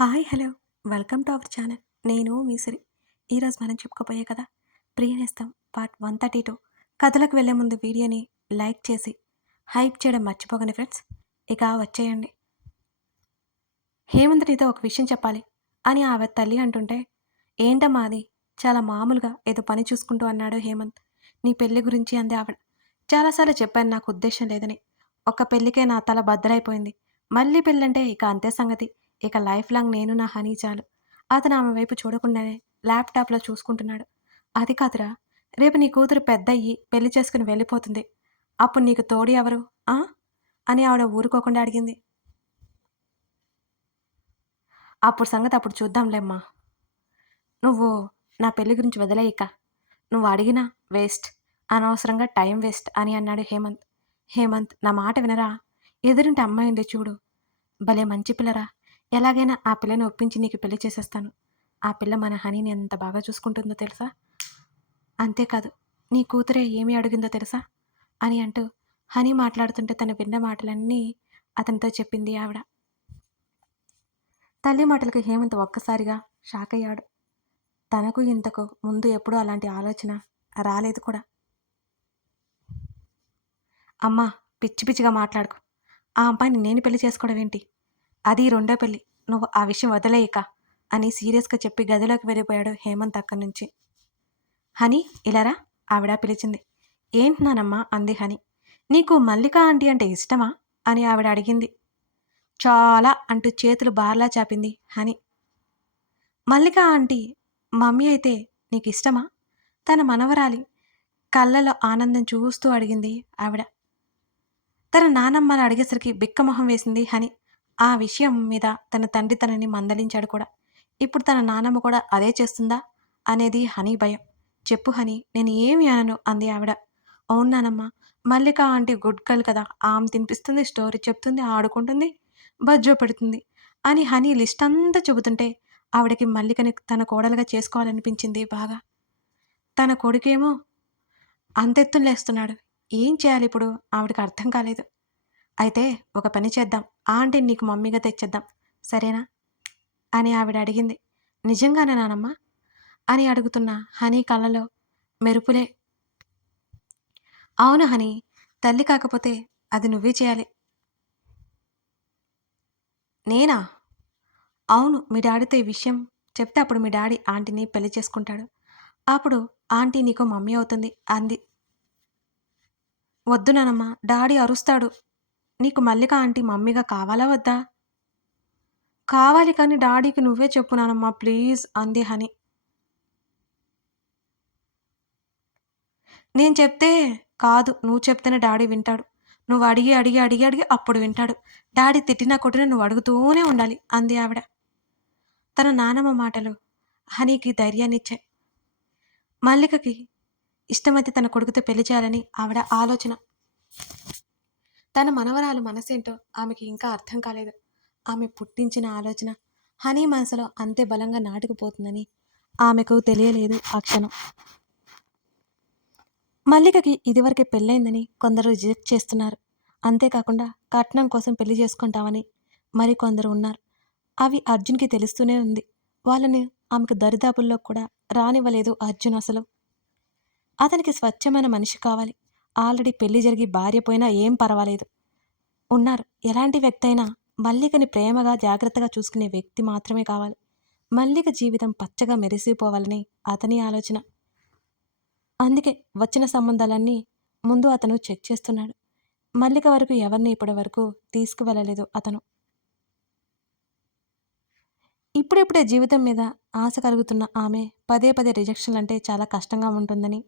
Hi hello welcome to our channel. నేను మీ సిరి. ఈరోజు మనం చెప్పుకోబోయే కథ ప్రియనేస్తం పార్ట్ 132. కథలకు వెళ్ళే ముందు వీడియోని లైక్ చేసి హైప్ చేయడం మర్చిపోకండి ఫ్రెండ్స్. ఇక వచ్చేయండి. హేమంత్ నీతో ఒక విషయం చెప్పాలి అని ఆమె తల్లి అంటుంటే, ఏంటమ్మా అది? చాలా మామూలుగా ఏదో పని చూసుకుంటూ అన్నాడు హేమంత్. నీ పెళ్లి గురించి అంది ఆవిడ. చాలాసార్లు చెప్పాను నాకు ఉద్దేశం లేదని. ఒక్క పెళ్లికే నా తల బద్దలైపోయింది. మళ్ళీ పెళ్ళంటే ఇక అంతే సంగతి. ఇక లైఫ్ లాంగ్ నేను నా హనీ చాలు. అతను ఆమె వైపు చూడకుండానే ల్యాప్టాప్లో చూసుకుంటున్నాడు. అది కాదురా, రేపు నీ కూతురు పెద్దయ్యి పెళ్లి చేసుకుని వెళ్ళిపోతుంది. అప్పుడు నీకు తోడు ఎవరు ఆ అని ఆవిడ ఊరుకోకుండా అడిగింది. అప్పుడు సంగతి అప్పుడు చూద్దాంలేమ్మా. నువ్వు నా పెళ్లి గురించి వదిలేయిక. నువ్వు అడిగినా వేస్ట్. అనవసరంగా టైం వేస్ట్ అని అన్నాడు హేమంత్. హేమంత్ నా మాట వినరా? ఎదురింటి అమ్మాయి ఉంది చూడు. భలే మంచి పిల్లరా. ఎలాగైనా ఆ పిల్లని ఒప్పించి నీకు పెళ్లి చేసేస్తాను. ఆ పిల్ల మన హనీని ఎంత బాగా చూసుకుంటుందో తెలుసా? అంతేకాదు, నీ కూతురే ఏమి అడిగిందో తెలుసా అని అంటూ హనీ మాట్లాడుతుంటే తను విన్న మాటలన్నీ అతనితో చెప్పింది ఆవిడ. తల్లి మాటలకు హేమంత్ ఒక్కసారిగా షాక్ అయ్యాడు. తనకు ఇంతకు ముందు ఎప్పుడూ అలాంటి ఆలోచన రాలేదు కూడా. అమ్మా, పిచ్చి పిచ్చిగా మాట్లాడుకు. ఆ అమ్మాయిని నేను పెళ్లి చేసుకోవడం ఏంటి? అది రెండో పెళ్లి. నువ్వు ఆ విషయం వదిలేయక అని సీరియస్గా చెప్పి గదిలోకి వెళ్ళిపోయాడు హేమంత్ అక్కడి నుంచి. హనీ ఇలారా, ఆవిడ పిలిచింది. ఏంటి నానమ్మా అంది హనీ. నీకు మల్లిక ఆంటీ అంటే ఇష్టమా అని ఆవిడ అడిగింది. చాలా అంటూ చేతులు బార్లా చాపింది హనీ. మల్లిక ఆంటీ మమ్మీ అయితే నీకు ఇష్టమా? తన మనవరాలి కళ్ళలో ఆనందం చూస్తూ అడిగింది ఆవిడ. తన నానమ్మని అడిగేసరికి బిక్కమొహం వేసింది హని. ఆ విషయం మీద తన తండ్రి తనని మందలించాడు కూడా. ఇప్పుడు తన నానమ్మ కూడా అదే చేస్తుందా అనేది హనీ భయం. చెప్పు హనీ, నేను ఏమి అనను అంది ఆవిడ. అవును నానమ్మ, మల్లిక ఆంటీ గుడ్ గర్ల్ కదా. ఆమె తినిపిస్తుంది, స్టోరీ చెప్తుంది, ఆడుకుంటుంది, బజ్జో పెడుతుంది అని హనీ లిస్ట్ అంతా చెబుతుంటే ఆవిడకి మల్లికని తన కోడలుగా చేసుకోవాలనిపించింది బాగా. తన కొడుకేమో అంతెత్తులు లేస్తున్నాడు. ఏం చేయాలి ఇప్పుడు? ఆవిడకి అర్థం కాలేదు. అయితే ఒక పని చేద్దాం. ఆ ఆంటీని నీకు మమ్మీగా తెచ్చేద్దాం. సరేనా? అని ఆవిడ అడిగింది. నిజంగానే నానమ్మా? అని అడుగుతున్న హనీ కళ్ళలో మెరుపులే. అవును హనీ, తల్లి కాకపోతే అది నువ్వే చేయాలి. నేనా? అవును, మీ డాడీతో ఈ విషయం చెప్తే అప్పుడు మీ డాడీ ఆంటీని పెళ్లి చేసుకుంటాడు. అప్పుడు ఆంటీ నీకు మమ్మీ అవుతుంది అంది. వద్దు నానమ్మ, డాడీ అరుస్తాడు. నీకు మల్లిక ఆంటీ మమ్మీగా కావాలా వద్దా? కావాలి కానీ డాడీకి నువ్వే చెప్పు నానమ్మ ప్లీజ్ అంది హని. నేను చెప్తే కాదు, నువ్వు చెప్తేనే డాడీ వింటాడు. నువ్వు అడిగి అడిగి అడిగి అడిగి అప్పుడు వింటాడు. డాడీ తిట్టినా కొట్టినా నువ్వు అడుగుతూనే ఉండాలి అంది ఆవిడ. తన నానమ్మ మాటలు హనీకి ధైర్యాన్నిచ్చాయి. మల్లికకి ఇష్టమైతే తన కొడుకుతో పెళ్లి చేయాలని ఆవిడ ఆలోచన. తన మనవరాలు మనసేంటో ఆమెకి ఇంకా అర్థం కాలేదు. ఆమె పుట్టించిన ఆలోచన హనీ మనసులో అంతే బలంగా నాటుకుపోతుందని ఆమెకు తెలియలేదు ఆ క్షణం. మల్లికకి ఇదివరకే పెళ్ళైందని కొందరు రిజెక్ట్ చేస్తున్నారు. అంతేకాకుండా కట్నం కోసం పెళ్లి చేసుకుంటామని మరికొందరు ఉన్నారు. అవి అర్జున్కి తెలుస్తూనే ఉంది. వాళ్ళని ఆమెకు దరిదాపుల్లో కూడా రానివ్వలేదు అర్జున్ అసలు. అతనికి స్వచ్ఛమైన మనిషి కావాలి. ఆల్రెడీ పెళ్లి జరిగి భార్య పోయినా ఏం పర్వాలేదు. ఉన్నారు, ఎలాంటి వ్యక్తి అయినా మల్లికని ప్రేమగా జాగ్రత్తగా చూసుకునే వ్యక్తి మాత్రమే కావాలి. మల్లిక జీవితం పచ్చగా మెరిసిపోవాలని అతని ఆలోచన. అందుకే వచ్చిన సంబంధాలన్నీ ముందు అతను చెక్ చేస్తున్నాడు. మల్లిక వరకు ఎవరిని ఇప్పటి వరకు తీసుకువెళ్ళలేదు అతను. ఇప్పుడిప్పుడే జీవితం మీద ఆశ కలుగుతున్న ఆమె పదే పదే రిజెక్షన్లు అంటే చాలా కష్టంగా ఉంటుందని.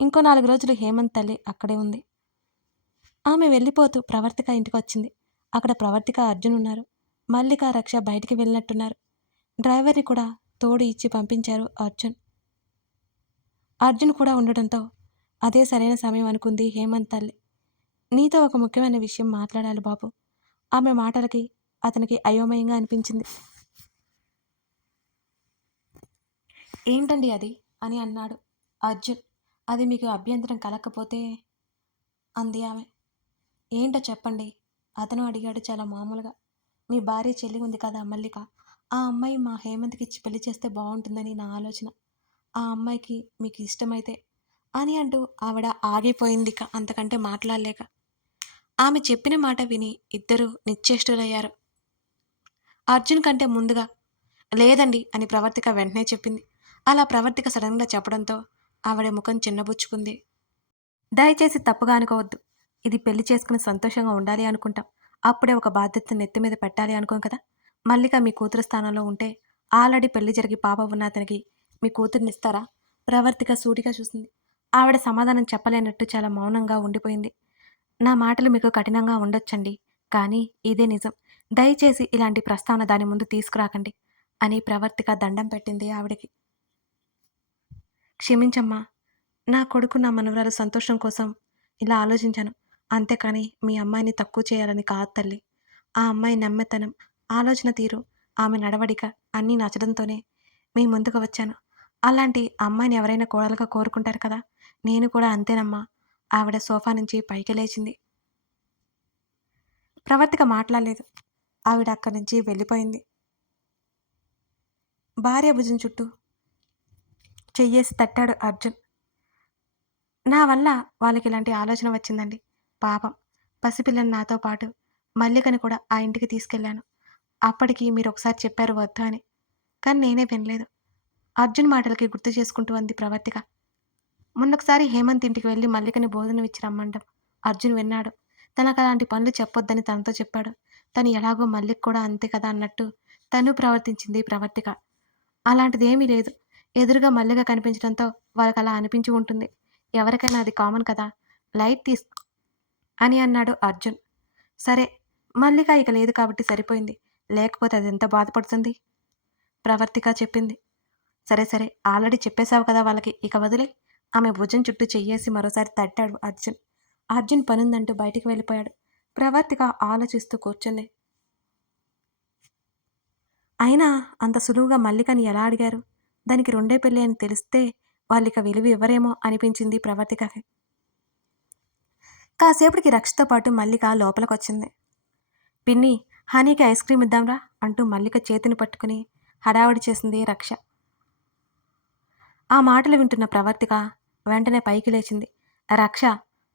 ఇంకో 4 రోజులు హేమంత్ తల్లి అక్కడే ఉంది. ఆమె వెళ్ళిపోతూ ప్రవర్తిక ఇంటికొచ్చింది. అక్కడ ప్రవర్తిక అర్జున్ ఉన్నారు. మల్లిక రక్ష బయటికి వెళ్ళినట్టున్నారు. డ్రైవర్ని కూడా తోడు ఇచ్చి పంపించారు అర్జున్. అర్జున్ కూడా ఉండడంతో అదే సరైన సమయం అనుకుంది హేమంత్ తల్లి. నీతో ఒక ముఖ్యమైన విషయం మాట్లాడాలి బాబు. ఆమె మాటలకి అతనికి అయోమయంగా అనిపించింది. ఏంటండి అది అని అన్నాడు అర్జున్. అది మీకు అభ్యంతరం కలగకపోతే అంది ఆమె. ఏంటో చెప్పండి అతను అడిగాడు చాలా మామూలుగా. మీ భార్య చెల్లి ఉంది కదా మల్లిక. ఆ అమ్మాయి మా హేమంత్‌కి ఇచ్చి పెళ్లి చేస్తే బావుంటుందని నా ఆలోచన. ఆ అమ్మాయికి మీకు ఇష్టమైతే అని అంటూ ఆవిడ ఆగిపోయిందిక అంతకంటే మాట్లాడలేక. ఆమె చెప్పిన మాట విని ఇద్దరూ నిశ్చేష్టులయ్యారు. అర్జున్ కంటే ముందుగా లేదండి అని ప్రవర్తిక వెంటనే చెప్పింది. అలా ప్రవర్తిక సడన్‌గా చెప్పడంతో ఆవిడ ముఖం చిన్నబుచ్చుకుంది. దయచేసి తప్పుగా అనుకోవద్దు. ఇది పెళ్లి చేసుకుని సంతోషంగా ఉండాలి అనుకుంటాం. అప్పుడే ఒక బాధ్యతను నెత్తి మీద పెట్టాలి అనుకోం కదా! మల్లిక మీ కూతురు స్థానంలో ఉంటే ఆల్రెడీ పెళ్లి జరిగి పాప ఉన్న అతనికి మీ కూతుర్నిస్తారా? ప్రవర్తిక సూటిగా చూసింది. ఆవిడ సమాధానం చెప్పలేనట్టు చాలా మౌనంగా ఉండిపోయింది. నా మాటలు మీకు కఠినంగా ఉండొచ్చండి. కానీ ఇదే నిజం. దయచేసి ఇలాంటి ప్రస్తావన దాని ముందు తీసుకురాకండి అని ప్రవర్తిక దండం పెట్టింది ఆవిడకి. క్షమించమ్మా. నా కొడుకు, నా మనవరాలు సంతోషం కోసం ఇలా ఆలోచించాను. అంతేకాని మీ అమ్మాయిని తక్కువ చేయాలని కాదు తల్లి. ఆ అమ్మాయి నెమ్మదితనం, ఆలోచన తీరు, ఆమె నడవడిక అన్నీ నచ్చడంతోనే మీ ముందుకు వచ్చాను. అలాంటి అమ్మాయిని ఎవరైనా కోడలుగా కోరుకుంటారు కదా! నేను కూడా అంతేనమ్మా. ఆవిడ సోఫా నుంచి పైకి లేచింది. ప్రవర్తిక మాట్లాడలేదు. ఆవిడ అక్కడి నుంచి వెళ్ళిపోయింది. భార్య భుజం చుట్టూ చెయ్యేసి తట్టాడు అర్జున్. నా వల్ల వాళ్ళకిలాంటి ఆలోచన వచ్చిందండి. పాపం. పసిపిల్లని నాతో పాటు మల్లికని కూడా ఆ ఇంటికి తీసుకెళ్ళాను. అప్పటికి మీరొకసారి చెప్పారు వద్దు అని. కానీ నేనే వినలేదు. అర్జున్ మాటలకి గుర్తు చేసుకుంటూ అంది ప్రవర్తిక. మొన్నొకసారి హేమంత్ ఇంటికి వెళ్ళి మల్లికని భోజనం ఇచ్చి రమ్మండం. అర్జున్ విన్నాడు. తనకలాంటి పనులు చెప్పొద్దని తనతో చెప్పాడు. తను ఎలాగో మల్లిక కూడా అంతే కదా అన్నట్టు తను ప్రవర్తించింది ప్రవర్తిక. అలాంటిదేమీ లేదు. ఎదురుగా మల్లిక కనిపించడంతో వాళ్ళకలా అనిపించి ఉంటుంది. ఎవరికైనా అది కామన్ కదా! లైట్ తీసుకో అని అన్నాడు అర్జున్. సరే. మల్లిక ఇక లేదు కాబట్టి సరిపోయింది. లేకపోతే అదెంత బాధపడుతుంది? ప్రవర్తిక చెప్పింది. సరే సరే. ఆల్రెడీ చెప్పేశావు కదా వాళ్ళకి. ఇక వదిలేయ్. ఆమె భుజం చుట్టూ చెయ్యేసి మరోసారి తట్టాడు అర్జున్. అర్జున్ పనుందంటూ బయటికి వెళ్ళిపోయాడు. ప్రవర్తిక ఆలోచిస్తూ కూర్చుంది. అయినా అంత సులువుగా మల్లికని ఎలా అడిగారు? దానికి రెండే పెళ్లి అని తెలిస్తే వాళ్ళిక విలువ ఇవ్వరేమో అనిపించింది ప్రవర్తికకి. కాసేపటికి రక్షతో పాటు మల్లిక లోపలికొచ్చింది. పిన్ని, హనీకి ఐస్ క్రీమ్ ఇద్దాంరా అంటూ మల్లిక చేతిని పట్టుకుని హడావుడి చేసింది రక్ష. ఆ మాటలు వింటున్న ప్రవర్తిక వెంటనే పైకి లేచింది. రక్ష,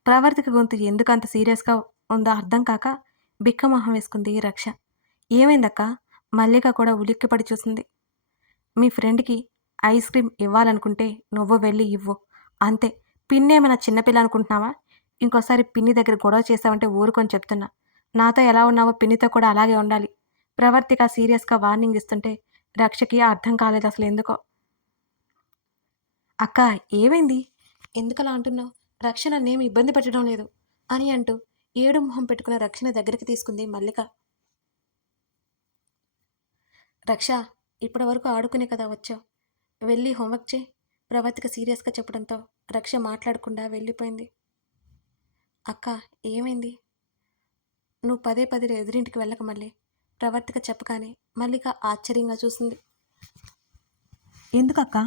ప్రవర్తిక గొంతు ఎందుకంత సీరియస్గా ఉందో అర్థం కాక బిక్కమొహం వేసుకుంది రక్ష. ఏమైందక్క? మల్లిక కూడా ఉలిక్కిపడి చూసింది. మీ ఫ్రెండ్కి ఐస్ క్రీమ్ ఇవ్వాలనుకుంటే నువ్వు వెళ్ళి ఇవ్వు. అంతే. పిన్నేమైనా చిన్నపిల్ల అనుకుంటున్నావా? ఇంకోసారి పిన్ని దగ్గర గొడవ చేశావంటే ఊరుకొని చెప్తున్నా. నాతో ఎలా ఉన్నావో పిన్నితో కూడా అలాగే ఉండాలి. ప్రవర్తిక సీరియస్గా వార్నింగ్ ఇస్తుంటే రక్షకి అర్థం కాలేదు అసలు ఎందుకో. అక్క, ఏమైంది? ఎందుకలా అంటున్నావు? రక్ష నన్నేమి ఇబ్బంది పెట్టడం లేదు అని అంటూ ఏడు మొహం పెట్టుకున్న రక్షణ దగ్గరికి తీసుకుంది మల్లిక. రక్ష, ఇప్పటి వరకు ఆడుకునే కదా వచ్చావు. వెళ్ళి హోంవర్క్ చేయి. ప్రవర్తిక సీరియస్గా చెప్పడంతో రక్ష మాట్లాడకుండా వెళ్ళిపోయింది. అక్క, ఏమైంది? నువ్వు పదే పదే ఎదురింటికి వెళ్ళక మళ్ళీ. ప్రవర్తిక చెప్పగానే మల్లిక ఆశ్చర్యంగా చూసింది. ఎందుకక్క?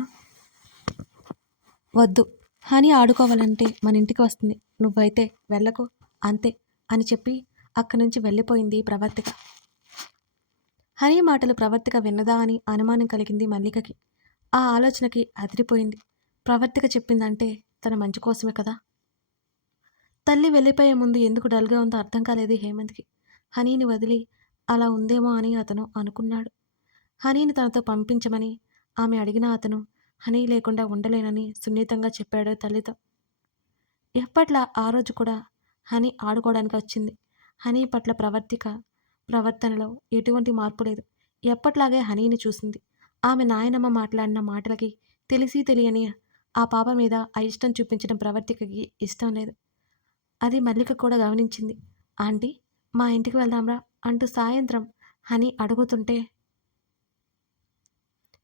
వద్దు. హనీ ఆడుకోవాలంటే మన ఇంటికి వస్తుంది. నువ్వైతే వెళ్ళకు. అంతే అని చెప్పి అక్కడి నుంచి వెళ్ళిపోయింది ప్రవర్తిక. హనీ మాటలు ప్రవర్తిక విన్నదా అని అనుమానం కలిగింది మల్లికకి. ఆ ఆలోచనకి అదిరిపోయింది. ప్రవర్తిక చెప్పిందంటే తన మంచి కోసమే కదా. తల్లి వెళ్ళిపోయే ముందు ఎందుకు డల్గా ఉందో అర్థం కాలేదు హేమంత్కి. హనీని వదిలి అలా ఉందేమో అని అతను అనుకున్నాడు. హనీని తనతో పంపించమని ఆమె అడిగిన అతను హనీ లేకుండా ఉండలేనని సున్నితంగా చెప్పాడు తల్లితో. ఎప్పట్లా ఆ రోజు కూడా హనీ ఆడుకోవడానికి వచ్చింది. హనీ పట్ల ప్రవర్తనలో ఎటువంటి మార్పు లేదు. ఎప్పట్లాగే హనీని చూసింది. ఆమె నాయనమ్మ మాట్లాడిన మాటలకి తెలిసి తెలియని ఆ పాప మీద ఆ ఇష్టం చూపించడం ప్రవర్తికకి ఇష్టం లేదు. అది మల్లిక కూడా గమనించింది. ఆంటీ, మా ఇంటికి వెళ్దాంరా అంటూ సాయంత్రం హనీ అడుగుతుంటే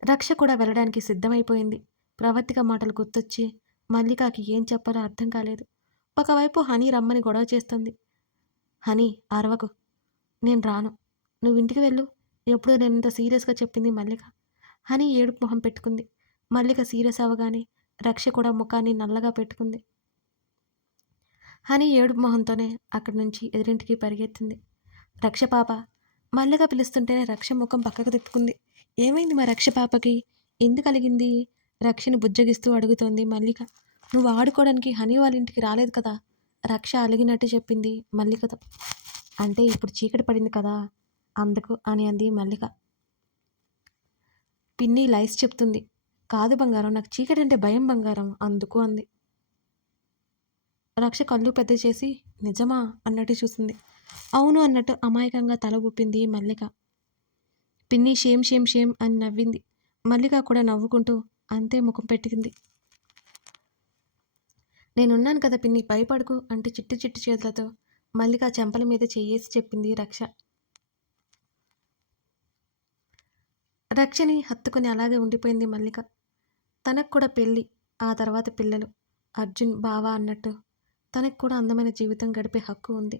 రక్ష కూడా వెళ్ళడానికి సిద్ధమైపోయింది. ప్రవర్తిక మాటలు గుర్తొచ్చి మల్లికకి ఏం చెప్పాలో అర్థం కాలేదు. ఒకవైపు హనీ రమ్మని గొడవ చేస్తుంది. హనీ, అరవకు. నేను రాను. నువ్వింటికి వెళ్ళు. ఎప్పుడూ నేనింత సీరియస్గా చెప్పింది మల్లిక. హనీ ఏడుపు మొహం పెట్టుకుంది. మల్లిక సీరియస్ అవ్వగానే రక్ష కూడా ముఖాన్ని నల్లగా పెట్టుకుంది. హనీ ఏడుపు మొహంతోనే అక్కడి నుంచి ఎదురింటికి పరిగెత్తింది. రక్ష పాప, మల్లిక పిలుస్తుంటేనే రక్ష ముఖం పక్కకు తిప్పుకుంది. ఏమైంది మా రక్ష పాపకి? ఎందుకలిగింది? రక్షని బుజ్జగిస్తూ అడుగుతోంది మల్లిక. నువ్వు ఆడుకోవడానికి హనీ వాళ్ళ ఇంటికి రాలేదు కదా? రక్ష అలిగినట్టు చెప్పింది మల్లికతో. అంటే ఇప్పుడు చీకటి పడింది కదా అందుకు అని అంది మల్లిక. పిన్ని లైస్ చెప్తుంది. కాదు బంగారం, నాకు చీకటి అంటే భయం బంగారం అందుకు అంది. రక్ష కళ్ళు పెద్ద చేసి నిజమా అన్నట్టు చూసింది. అవును అన్నట్టు అమాయకంగా తల ఊపింది మల్లిక. పిన్ని షేమ్ షేమ్ షేమ్ అని నవ్వింది. మల్లిక కూడా నవ్వుకుంటూ అంతే ముఖం పెట్టింది. నేనున్నాను కదా పిన్ని, భయపడకు అంటూ చిట్టి చిట్టి చేతులతో మల్లిక చెంపల మీద చెయ్యేసి చెప్పింది రక్ష. రక్షని హత్తుకుని అలాగే ఉండిపోయింది మల్లిక. తనకు కూడా పెళ్ళి, ఆ తర్వాత పిల్లలు. అర్జున్ బావా అన్నట్టు తనకు కూడా అందమైన జీవితం గడిపే హక్కు ఉంది.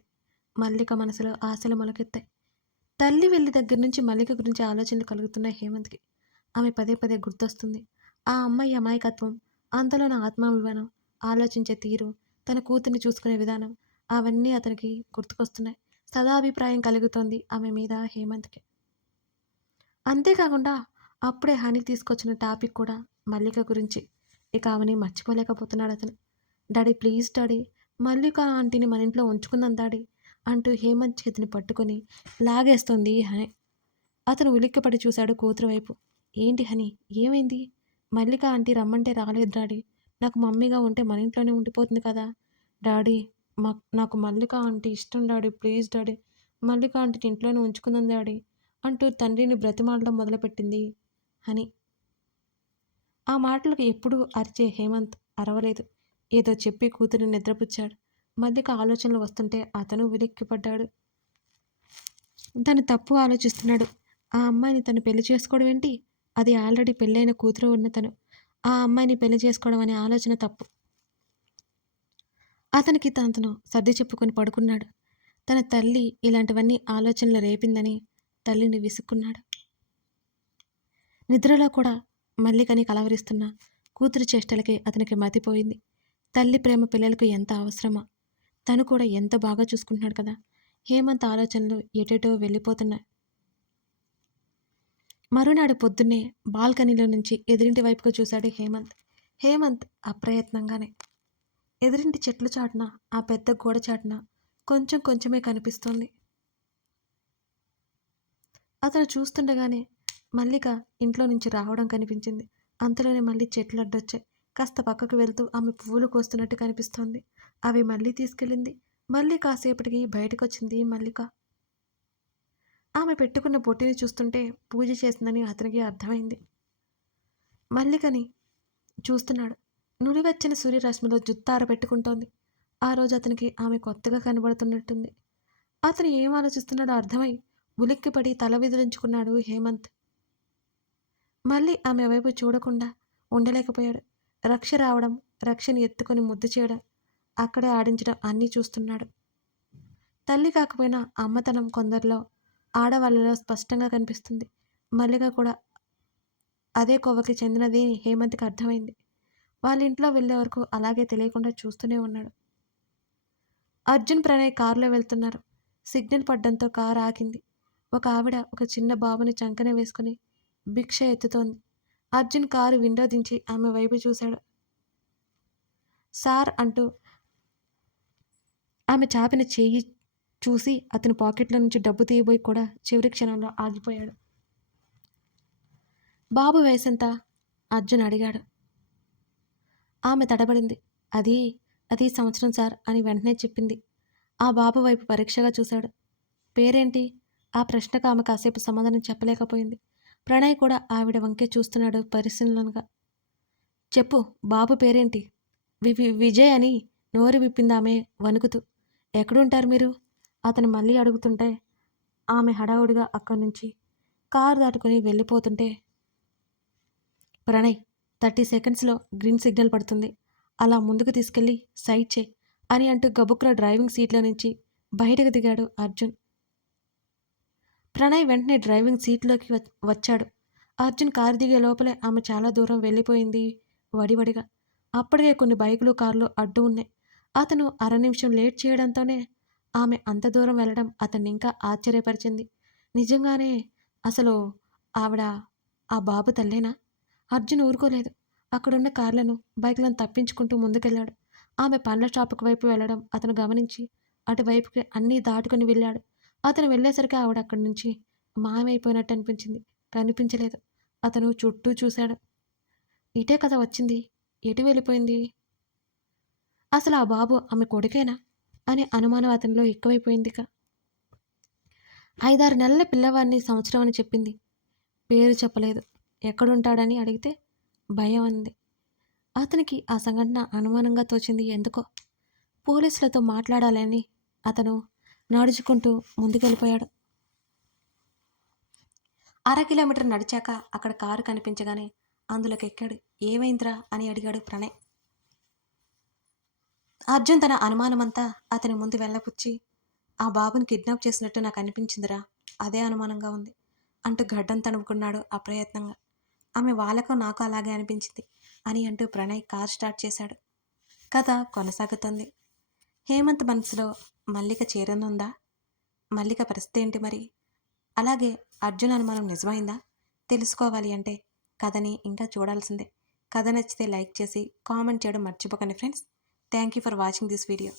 మల్లిక మనసులో ఆశలు మొలకెత్తాయి. తల్లి వెళ్ళి దగ్గర నుంచి మల్లిక గురించి ఆలోచనలు కలుగుతున్నాయి హేమంత్కి. ఆమె పదే పదే గుర్తొస్తుంది. ఆ అమ్మాయి అమాయకత్వం, అంతలోన ఆత్మాభిమానం, ఆలోచించే తీరు, తన కూతుర్ని చూసుకునే విధానం అవన్నీ అతనికి గుర్తుకొస్తున్నాయి. సదాభిప్రాయం కలుగుతోంది ఆమె మీద హేమంత్కి. అంతేకాకుండా అప్పుడే హనీ తీసుకొచ్చిన టాపిక్ కూడా మల్లిక గురించి. ఇక ఆమెని మర్చిపోలేకపోతున్నాడు అతను. డాడీ ప్లీజ్ డాడీ, మల్లిక ఆంటీని మన ఇంట్లో ఉంచుకుందాం డాడీ అంటూ హేమంత్ చేతిని పట్టుకొని లాగేస్తోంది హనీ. అతను ఉలిక్కిపడి చూశాడు కూతురు వైపు. ఏంటి హనీ, ఏమైంది? మల్లిక ఆంటీ రమ్మంటే రాలేదు డాడీ. నాకు మమ్మీగా ఉంటే మన ఇంట్లోనే ఉండిపోతుంది కదా డాడీ. నాకు మల్లిక ఆంటీ ఇష్టం డాడీ, ప్లీజ్ డాడీ, మల్లిక ఆంటీని ఇంట్లోనే ఉంచుకుందాం డాడీ అంటూ తండ్రిని బ్రతిమాలడం మొదలుపెట్టింది హనీ. ఆ మాటలకు ఎప్పుడూ అరిచే హేమంత్ అరవలేదు. ఏదో చెప్పి కూతురిని నిద్రపుచ్చాడు. మల్లిక ఆలోచనలు వస్తుంటే అతను విలిక్కిపడ్డాడు. తను తప్పు ఆలోచిస్తున్నాడు. ఆ అమ్మాయిని తను పెళ్లి చేసుకోవడం ఏంటి? అది ఆల్రెడీ పెళ్ళైన కూతురు ఉన్న తను ఆ అమ్మాయిని పెళ్లి చేసుకోవడం అనే ఆలోచన తప్పు. అతనికి తనను సర్ది చెప్పుకొని పడుకున్నాడు. తన తల్లి ఇలాంటివన్నీ ఆలోచనలు రేపిందని తల్లిని విసుక్కున్నాడు. నిద్రలో కూడా మల్లికని కలవరిస్తున్న కూతురు చేష్టలకి అతనికి మతిపోయింది. తల్లి ప్రేమ పిల్లలకు ఎంత అవసరమా, తను కూడా ఎంత బాగా చూసుకుంటున్నాడు కదా. హేమంత్ ఆలోచనలు ఎటెటో వెళ్ళిపోతున్నాయి. మరునాడు పొద్దున్నే బాల్కనీలో నుంచి ఎదురింటి వైపుకు చూశాడు హేమంత్. హేమంత్ అప్రయత్నంగానే ఎదురింటి చెట్లు చాటున, ఆ పెద్ద గోడ చాటున కొంచెం కొంచెమే కనిపిస్తోంది. అతను చూస్తుండగానే మల్లిక ఇంట్లో నుంచి రావడం కనిపించింది. అంతలోనే మళ్ళీ చెట్లు అడ్డొచ్చాయి. కాస్త పక్కకు వెళ్తూ ఆమె పువ్వులు కోస్తున్నట్టు కనిపిస్తోంది. అవి మళ్ళీ తీసుకెళ్ళింది. మళ్ళీ కాసేపటికి బయటకొచ్చింది మల్లిక. ఆమె పెట్టుకున్న బొట్టిని చూస్తుంటే పూజ చేసిందని అతనికి అర్థమైంది. మల్లికని చూస్తున్నాడు. నులివెచ్చని సూర్యరశ్మిలో జుత్తార పెట్టుకుంటోంది. ఆ రోజు అతనికి ఆమె కొత్తగా కనబడుతున్నట్టుంది. అతను ఏం ఆలోచిస్తున్నాడో అర్థమై ఉలిక్కిపడి తల విదిలించుకున్నాడు హేమంత్. మళ్ళీ ఆమె వైపు చూడకుండా ఉండలేకపోయాడు. రక్ష రావడం, రక్షని ఎత్తుకొని ముద్దు చేయడం, అక్కడే ఆడించడం అన్నీ చూస్తున్నాడు. తల్లి కాకపోయినా అమ్మతనం కొందరిలో, ఆడవాళ్ళలో స్పష్టంగా కనిపిస్తుంది. మల్లిక కూడా అదే కోవకి చెందినది హేమంత్కి అర్థమైంది. వాళ్ళ ఇంట్లో వెళ్ళే వరకు అలాగే తెలియకుండా చూస్తూనే ఉన్నాడు. అర్జున్, ప్రణయ్ కారులో వెళ్తున్నారు. సిగ్నల్ పడ్డంతో కారు ఆగింది. ఒక ఆవిడ ఒక చిన్న బాబుని చంకన వేసుకుని భిక్ష ఎత్తుతోంది. అర్జున్ కారు విండో దించి ఆమె వైపు చూశాడు. సార్ అంటూ ఆమె చాపిన చేయి చూసి అతని పాకెట్లో నుంచి డబ్బు తీయబోయి కూడా చివరి క్షణంలో ఆగిపోయాడు. బాబు వయసెంత? అర్జున్ అడిగాడు. ఆమె తడబడింది. అది అది సంవత్సరం సార్ అని వెంటనే చెప్పింది. ఆ బాబు వైపు పరీక్షగా చూశాడు. పేరేంటి? ఆ ప్రశ్నకు ఆమె కాసేపు సమాధానం చెప్పలేకపోయింది. ప్రణయ్ కూడా ఆవిడ వంకే చూస్తున్నాడు పరిశీలనగా. చెప్పు, బాబు పేరేంటి? విజయ్ అని నోరు విప్పిందామె వణుకుతూ. ఎక్కడుంటారు మీరు? అతను మళ్ళీ అడుగుతుంటే ఆమె హడావుడిగా అక్కడి నుంచి కారు దాటుకొని వెళ్ళిపోతుంటే, ప్రణయ్ 30 సెకండ్స్లో గ్రీన్ సిగ్నల్ పడుతుంది, అలా ముందుకు తీసుకెళ్ళి సైడ్ చేయి అని అంటూ గబుక్కున డ్రైవింగ్ సీట్లో నుంచి బయటకు దిగాడు అర్జున్. ప్రణయ్ వెంటనే డ్రైవింగ్ సీట్లోకి వచ్చాడు. అర్జున్ కారు దిగే లోపలే ఆమె చాలా దూరం వెళ్ళిపోయింది వడివడిగా. అప్పటికే కొన్ని బైకులు, కార్లు అడ్డు ఉన్నాయి. అతను అర నిమిషం లేట్ చేయడంతోనే ఆమె అంత దూరం వెళ్ళడం అతన్ని ఇంకా ఆశ్చర్యపరిచింది. నిజంగానే అసలు ఆవిడ ఆ బాబు తల్లేనా? అర్జున్ ఊరుకోలేదు. అక్కడున్న కార్లను, బైక్‌లను తప్పించుకుంటూ ముందుకెళ్ళాడు. ఆమె పండ్ల షాపుకి వైపు వెళ్ళడం అతను గమనించి, అటువైపుకి అన్నీ దాటుకొని వెళ్ళాడు. అతను వెళ్ళేసరికి ఆవిడ అక్కడి నుంచి మాయమైపోయినట్టు అనిపించింది. కనిపించలేదు. అతను చుట్టూ చూశాడు. ఇటే కదా వచ్చింది. ఎటు వెళ్ళిపోయింది? అసలు ఆ బాబు ఆమె కొడుకేనా? అనే అనుమానం అతనిలో ఎక్కువైపోయిందిక. 5, 6 నెలల పిల్లవాడిని సంవత్సరం అని చెప్పింది. పేరు చెప్పలేదు. ఎక్కడుంటాడని అడిగితే భయం అంది. అతనికి ఆ సంఘటన అనుమానంగా తోచింది ఎందుకో. పోలీసులతో మాట్లాడాలని అతను నడుచుకుంటూ ముందుకెళ్ళిపోయాడు. కిలోమీటర్ నడిచాక అక్కడ కారు కనిపించగానే అందులోకి ఎక్కాడు. ఏమైందిరా అని అడిగాడు ప్రణయ్. అర్జున్ తన అనుమానమంతా అతని ముందు వెళ్ళపుచ్చి, ఆ బాబుని కిడ్నాప్ చేసినట్టు నాకు అనిపించిందిరా, అదే అనుమానంగా ఉంది అంటూ గడ్డం తడుముకున్నాడు అప్రయత్నంగా. ఆమె వాళ్ళకు నాకు అలాగే అనిపించింది అని అంటూ ప్రణయ్ కార్ స్టార్ట్ చేశాడు. కథ కొనసాగుతుంది. హేమంత్ మనసులో మల్లిక చేరనుందా? మల్లిక పరిస్థితి ఏంటి మరి? అలాగే అర్జున్ అనుమానం నిజమైందా? తెలుసుకోవాలి అంటే కథని ఇంకా చూడాల్సిందే. కథ నచ్చితే లైక్ చేసి కామెంట్ చేయడం మర్చిపోకండి friends. Thank you for watching this video.